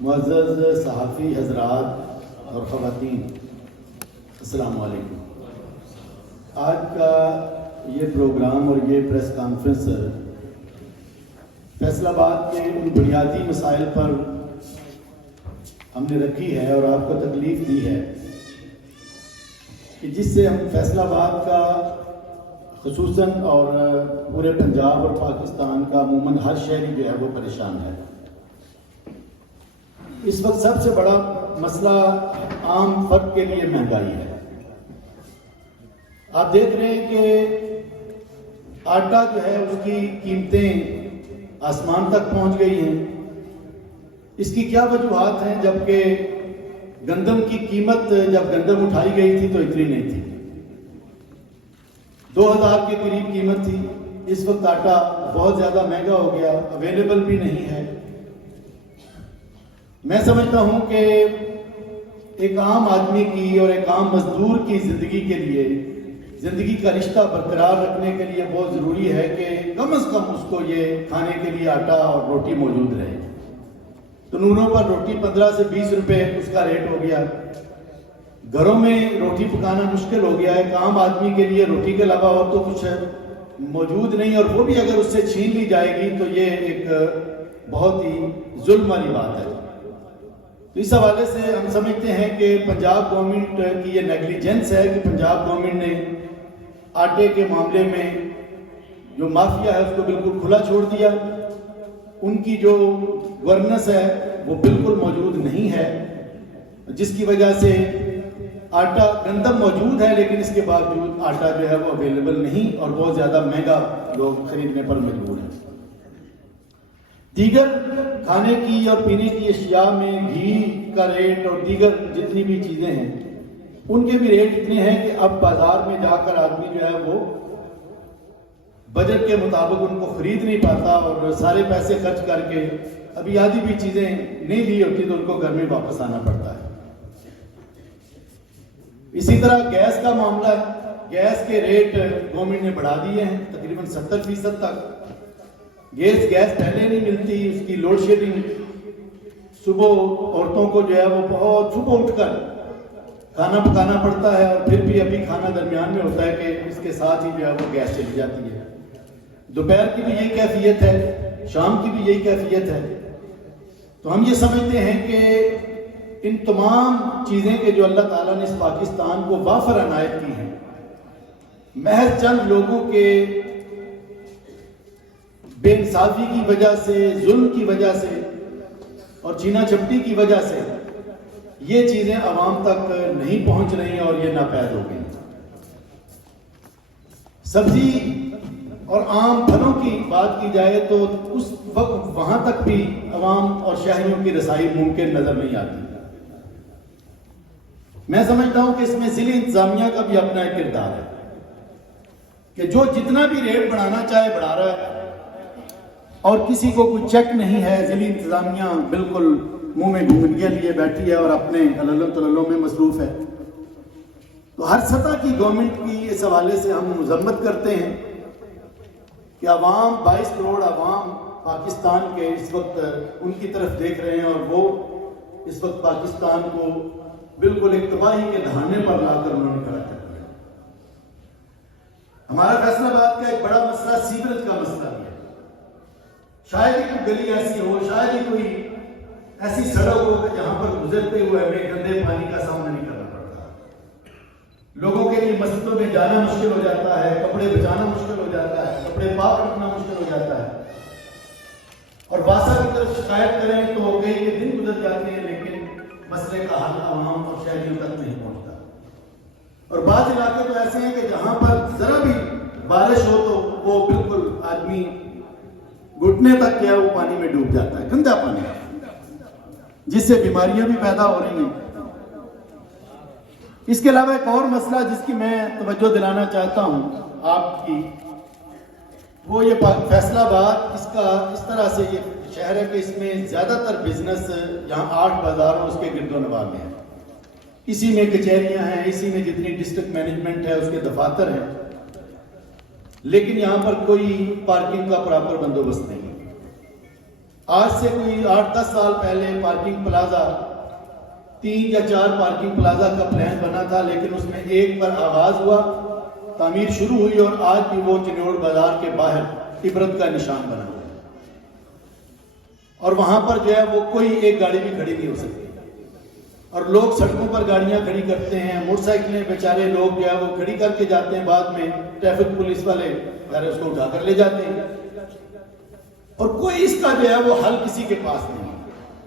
معزز صحافی حضرات اور خواتین، السلام علیکم۔ آج کا یہ پروگرام اور یہ پریس کانفرنس فیصل آباد کے ان بنیادی مسائل پر ہم نے رکھی ہے اور آپ کو تکلیف دی ہے کہ جس سے ہم فیصل آباد کا خصوصاً اور پورے پنجاب اور پاکستان کا عموماً ہر شہری جو ہے وہ پریشان ہے۔ اس وقت سب سے بڑا مسئلہ عام فرد کے لیے مہنگائی ہے۔ آپ دیکھ رہے ہیں کہ آٹا جو ہے اس کی قیمتیں آسمان تک پہنچ گئی ہیں۔ اس کی کیا وجوہات ہیں جبکہ گندم کی قیمت جب گندم اٹھائی گئی تھی تو اتنی نہیں تھی، 2000 کے قریب قیمت تھی۔ اس وقت آٹا بہت زیادہ مہنگا ہو گیا، اویلیبل بھی نہیں ہے۔ میں سمجھتا ہوں کہ ایک عام آدمی کی اور ایک عام مزدور کی زندگی کے لیے، زندگی کا رشتہ برقرار رکھنے کے لیے بہت ضروری ہے کہ کم از کم اس کو یہ کھانے کے لیے آٹا اور روٹی موجود رہے۔ تنوروں پر روٹی 15 سے 20 روپے اس کا ریٹ ہو گیا۔ گھروں میں روٹی پکانا مشکل ہو گیا ہے۔ ایک عام آدمی کے لیے روٹی کے علاوہ اور تو کچھ موجود نہیں، اور وہ بھی اگر اس سے چھین لی جائے گی تو یہ ایک بہت ہی ظلم والی بات ہے۔ تو اس حوالے سے ہم سمجھتے ہیں کہ پنجاب گورنمنٹ کی یہ نیگلیجنس ہے کہ پنجاب گورنمنٹ نے آٹے کے معاملے میں جو مافیا ہے اس کو بالکل کھلا چھوڑ دیا۔ ان کی جو گورننس ہے وہ بالکل موجود نہیں ہے، جس کی وجہ سے آٹا گندم موجود ہے لیکن اس کے باوجود آٹا جو ہے وہ اویلیبل نہیں اور بہت زیادہ مہنگا لوگ خریدنے پر مجبور ہیں۔ دیگر کھانے کی اور پینے کی اشیاء میں گھی کا ریٹ اور دیگر جتنی بھی چیزیں ہیں ان کے بھی ریٹ اتنے ہیں کہ اب بازار میں جا کر آدمی جو ہے وہ بجٹ کے مطابق ان کو خرید نہیں پاتا، اور سارے پیسے خرچ کر کے ابھی آدھی بھی چیزیں نہیں لی ہوتی تو ان کو گھر میں واپس آنا پڑتا ہے۔ اسی طرح گیس کا معاملہ ہے۔ گیس کے ریٹ گورنمنٹ نے بڑھا دیے ہیں تقریباً 70% تک۔ گیس پہلے نہیں ملتی، اس کی لوڈ شیڈنگ، صبح عورتوں کو جو ہے وہ بہت صبح اٹھ کر کھانا پکانا پڑتا ہے، اور پھر بھی ابھی کھانا درمیان میں ہوتا ہے کہ اس کے ساتھ ہی جو ہے وہ گیس چلی جاتی ہے۔ دوپہر کی بھی یہی کیفیت ہے، شام کی بھی یہی کیفیت ہے۔ تو ہم یہ سمجھتے ہیں کہ ان تمام چیزیں کہ جو اللہ تعالیٰ نے اس پاکستان کو وافر عنایت کی ہیں، محض چند لوگوں کے بے انصافی کی وجہ سے، ظلم کی وجہ سے اور چینا چپٹی کی وجہ سے یہ چیزیں عوام تک نہیں پہنچ رہی اور یہ ناپید ہو گئی۔ سبزی اور عام پھلوں کی بات کی جائے تو اس وقت وہاں تک بھی عوام اور شہریوں کی رسائی ممکن نظر نہیں آتی۔ میں سمجھتا ہوں کہ اس میں ضلعی انتظامیہ کا بھی اپنا ایک کردار ہے کہ جو جتنا بھی ریٹ بڑھانا چاہے بڑھا رہا ہے اور کسی کو کوئی چیک نہیں ہے۔ ضلعی انتظامیہ بالکل منہ میں گھنگھریا لیے بیٹھی ہے اور اپنے ہللوں تللوں میں مصروف ہے۔ تو ہر سطح کی گورنمنٹ کی اس حوالے سے ہم مذمت کرتے ہیں کہ عوام 22 کروڑ عوام پاکستان کے اس وقت ان کی طرف دیکھ رہے ہیں، اور وہ اس وقت پاکستان کو بالکل ایک تباہی کے دہانے پر لا کر انہوں نے کھڑا کر دیا۔ ہمارا فیصل آباد کا ایک بڑا مسئلہ سیوریج کا مسئلہ بھی ہے۔ شاید ہی کوئی گلی ایسی ہو، شاید ہی کوئی ایسی سڑک ہو کہ جہاں پر گزرتے ہوئے ہمیں گندے پانی کا سامنا نہیں کرنا پڑتا۔ لوگوں کے لیے مسجدوں میں جانا مشکل ہو جاتا ہے، کپڑے بچانا مشکل ہو جاتا ہے، کپڑے پاک رکھنا مشکل ہو جاتا ہے، اور واسا کی طرف شکایت کریں تو کئی کے دن گزر جاتے ہیں لیکن مسئلے کا حل عوام اور شہریوں تک نہیں پہنچتا۔ اور بعض علاقے تو ایسے ہیں کہ جہاں پر ذرا بھی بارش ہو تو وہ بالکل آدمی گھٹنے تک کیا وہ پانی میں ڈوب جاتا ہے، گندا پانی، جس سے بیماریاں بھی پیدا ہو رہی ہیں۔ اس کے علاوہ ایک اور مسئلہ جس کی میں توجہ دلانا چاہتا ہوں آپ کی، وہ یہ فیصل آباد اس طرح سے یہ شہر ہے کہ اس میں زیادہ تر بزنس یہاں 8 بازار اور اس کے گرد و نواح میں ہے۔ اسی میں کچہریاں ہیں، اسی میں جتنی ڈسٹرکٹ مینجمنٹ ہے اس کے دفاتر ہیں، لیکن یہاں پر کوئی پارکنگ کا پراپر بندوبست نہیں ہے۔ آج سے کوئی 8-10 سال پہلے پارکنگ پلازا 3 یا 4 پارکنگ پلازا کا پلان بنا تھا، لیکن اس میں ایک پر آغاز ہوا، تعمیر شروع ہوئی اور آج بھی وہ چنوڑ بازار کے باہر عبرت کا نشان بنا ہوا ہے، اور وہاں پر جو ہے وہ کوئی ایک گاڑی بھی کھڑی نہیں ہو سکتی، اور لوگ سڑکوں پر گاڑیاں کھڑی کرتے ہیں، موٹر سائیکلیں بیچارے لوگ جو ہے وہ کھڑی کر کے جاتے ہیں، بعد میں ٹریفک پولیس والے اس کو اٹھا کر لے جاتے ہیں، اور کوئی اس کا جو ہے وہ حل کسی کے پاس نہیں۔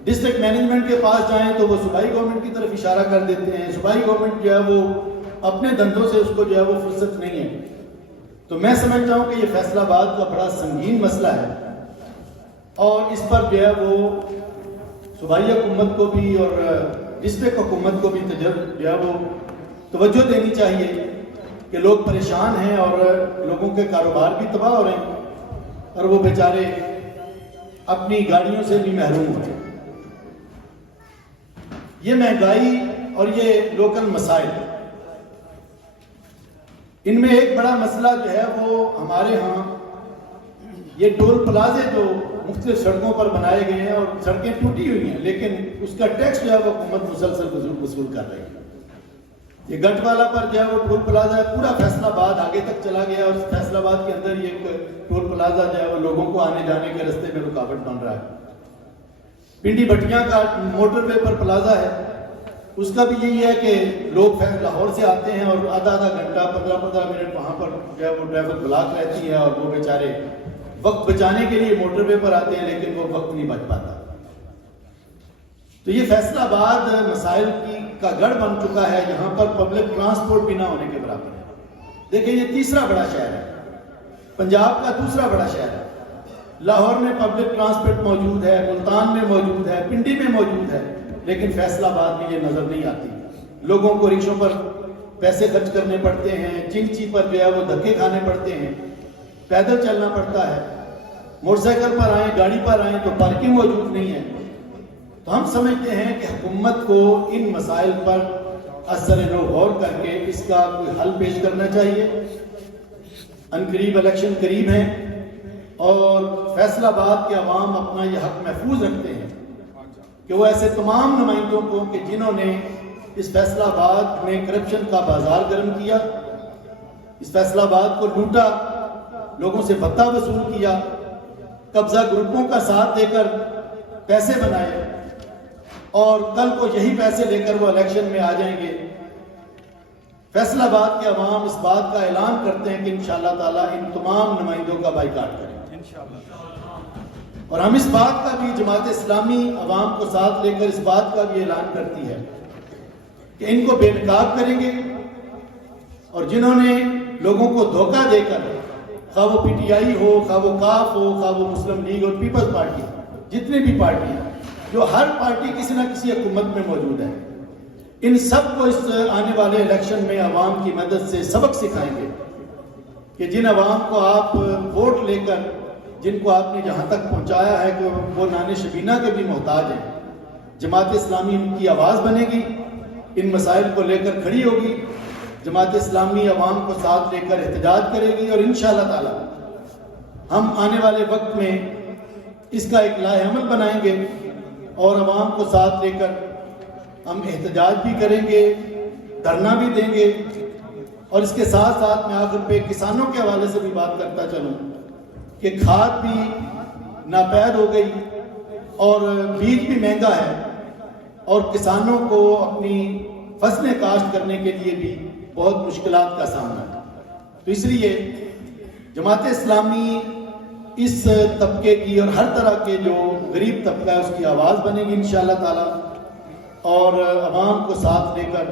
ڈسٹرکٹ مینجمنٹ کے پاس جائیں تو وہ صوبائی گورنمنٹ کی طرف اشارہ کر دیتے ہیں، صوبائی گورنمنٹ جو ہے وہ اپنے دندوں سے اس کو جو ہے وہ فرصت نہیں ہے۔ تو میں سمجھتا ہوں کہ یہ فیصل آباد کا بڑا سنگین مسئلہ ہے، اور اس پر جو ہے وہ صوبائی حکومت کو بھی اور ڈسٹرکٹ حکومت کو بھی جو ہے وہ توجہ دینی چاہیے کہ لوگ پریشان ہیں اور لوگوں کے کاروبار بھی تباہ ہو رہے ہیں، اور وہ بیچارے اپنی گاڑیوں سے بھی محروم ہو رہے ہیں۔ یہ مہنگائی اور یہ لوکل مسائل، ان میں ایک بڑا مسئلہ جو ہے وہ ہمارے ہاں یہ ٹول پلازے جو مختلف سڑکوں پر بنائے گئے ہیں اور سڑکیں ٹوٹی ہوئی ہیں، لیکن اس کا ٹیکس جو ہے وہ حکومت مسلسل وصول کر رہی ہے۔ یہ گٹ والا پر جو ہے وہ ٹول پلازا ہے، پورا فیصل آباد آگے تک چلا گیا، اور فیصل آباد کے اندر یہ ایک ٹول پلازا جو ہے وہ لوگوں کو آنے جانے کے راستے میں رکاوٹ بن رہا ہے۔ پنڈی بٹیاں کا موٹر وے پر پلازا ہے، اس کا بھی یہی ہے کہ لوگ لاہور سے آتے ہیں اور آدھا گھنٹہ 15 منٹ وہاں پر جو ہے وہ ٹریفک بلاک رہتی ہے، اور وہ بیچارے وقت بچانے کے لیے موٹر وے پر آتے ہیں، لیکن وہ وقت نہیں بچ پاتا۔ تو یہ فیصل آباد مسائل کا گڑھ بن چکا ہے، یہاں پر پبلک ٹرانسپورٹ بھی نہ ہونے کے برابر ہے۔ دیکھیں یہ تیسرا بڑا شہر ہے، پنجاب کا دوسرا بڑا شہر ہے، لاہور میں پبلک ٹرانسپورٹ موجود ہے، ملتان میں موجود ہے، پنڈی میں موجود ہے، لیکن فیصل آباد میں یہ نظر نہیں آتی۔ لوگوں کو رکشوں پر پیسے خرچ کرنے پڑتے ہیں، چنچی پر جو ہے وہ دھکے کھانے پڑتے ہیں، پیدل چلنا پڑتا ہے، موٹر سائیکل پر آئیں، گاڑی پر آئیں تو پارکنگ موجود نہیں ہے۔ تو ہم سمجھتے ہیں کہ حکومت کو ان مسائل پر اثر نو غور کر کے اس کا کوئی حل پیش کرنا چاہیے۔ عنقریب الیکشن قریب ہیں، اور فیصل آباد کے عوام اپنا یہ حق محفوظ رکھتے ہیں کہ وہ ایسے تمام نمائندوں کو کہ جنہوں نے اس فیصل آباد میں کرپشن کا بازار گرم کیا، اس فیصل آباد کو لوٹا، لوگوں سے بھتہ وصول کیا، قبضہ گروپوں کا ساتھ دے کر پیسے بنائے، اور کل کو یہی پیسے لے کر وہ الیکشن میں آ جائیں گے۔ فیصل آباد کے عوام اس بات کا اعلان کرتے ہیں کہ انشاءاللہ تعالیٰ ان تمام نمائندوں کا بائیکاٹ کریں، اور ہم اس بات کا بھی جماعت اسلامی عوام کو ساتھ لے کر اس بات کا بھی اعلان کرتی ہے کہ ان کو بے نقاب کریں گے، اور جنہوں نے لوگوں کو دھوکہ دے کر، خواہ وہ پی ٹی آئی ہو، خواہ وہ کاف ہو، خواہ وہ مسلم لیگ اور پیپلز پارٹی، جتنی بھی پارٹی ہیں، جو ہر پارٹی کسی نہ کسی حکومت میں موجود ہے، ان سب کو اس آنے والے الیکشن میں عوام کی مدد سے سبق سکھائیں گے کہ جن عوام کو آپ ووٹ لے کر، جن کو آپ نے یہاں تک پہنچایا ہے کہ وہ نان شبینہ کے بھی محتاج ہیں، جماعت اسلامی ان کی آواز بنے گی، ان مسائل کو لے کر کھڑی ہوگی، جماعت اسلامی عوام کو ساتھ لے کر احتجاج کرے گی، اور انشاءاللہ تعالی ہم آنے والے وقت میں اس کا ایک لائحہ عمل بنائیں گے، اور عوام کو ساتھ لے کر ہم احتجاج بھی کریں گے، دھرنا بھی دیں گے، اور اس کے ساتھ ساتھ میں آخر پہ کسانوں کے حوالے سے بھی بات کرتا چلوں کہ کھاد بھی ناپید ہو گئی اور بیج بھی مہنگا ہے، اور کسانوں کو اپنی فصلیں کاشت کرنے کے لیے بھی بہت مشکلات کا سامنا ہے۔ تو اس لیے جماعت اسلامی اس طبقے کی اور ہر طرح کے جو غریب طبقہ ہے اس کی آواز بنے گی انشاءاللہ تعالی، اور عوام کو ساتھ لے کر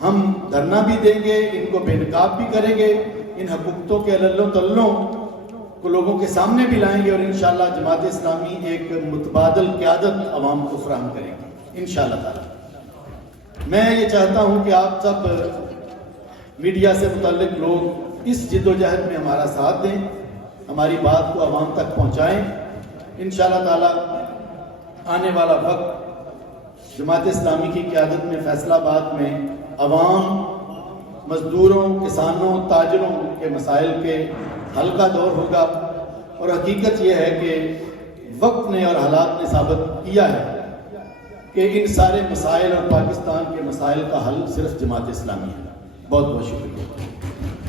ہم دھرنا بھی دیں گے، ان کو بے نقاب بھی کریں گے، ان حکومتوں کے عللوں تلوں کو لوگوں کے سامنے بھی لائیں گے، اور انشاءاللہ جماعت اسلامی ایک متبادل قیادت عوام کو فراہم کرے گی انشاءاللہ تعالی۔ میں یہ چاہتا ہوں کہ آپ سب میڈیا سے متعلق لوگ اس جد و جہد میں ہمارا ساتھ دیں، ہماری بات کو عوام تک پہنچائیں۔ انشاءاللہ تعالی آنے والا وقت جماعت اسلامی کی قیادت میں فیصل آباد میں عوام، مزدوروں، کسانوں، تاجروں کے مسائل کے حل کا دور ہوگا، اور حقیقت یہ ہے کہ وقت نے اور حالات نے ثابت کیا ہے کہ ان سارے مسائل اور پاکستان کے مسائل کا حل صرف جماعت اسلامی ہے. بہت بہت شکریہ.